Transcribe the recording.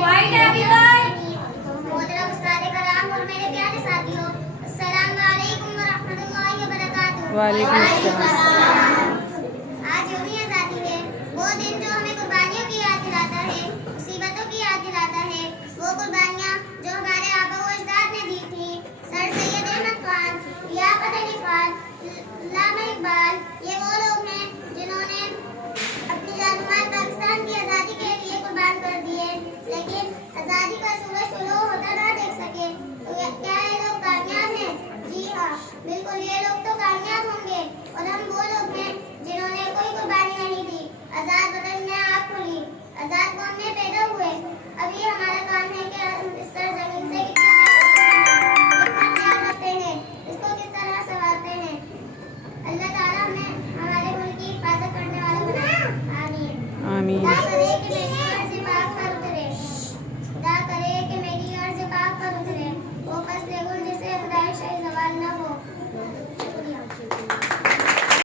मोहतरम उस्ताद कराम और मेरे प्यारे साथियों, अस्सलाम वालेकुम व रहमतुल्लाहि व बरकातुहू। वालेकुम अस्सलाम। आज यौम आज़ादी है, वो दिन जो हमें कुर्बानियों की याद दिलाता है, मुसीबतों की याद दिलाता है। वो कुर्बानियाँ जो हमारे आबा व अजदाद ने दी थी। सर सैयद अहमद खान, लियाकत अली खान, अल्लामा इकबाल, ये वो लोग हैं जिन्होंने अपनी जान-माल पाकिस्तान की आज़ादी के लिए कुर्बान कर दिए, लेकिन आज़ादी का सूरज तुलू होता ना देख सके। तो क्या ये लोग कामयाब हैं? जी हाँ, बिल्कुल ये लोग तो कामयाब होंगे। और हम वो लोग हैं जिन्होंने कोई कुर्बानी नहीं दी, आज़ाद वतन में आँख खोली, आज़ाद कौम में पैदा हुए। अभी हमारा काम है कि हम इस सरज़मीन से कितना ख्याल रखते हैं, इसको किस तरह संवारते हैं। अल्लाह ताला हमें हमारे मुल्क की हिफाजत करने वाला बनाए। आमीन। आमीन।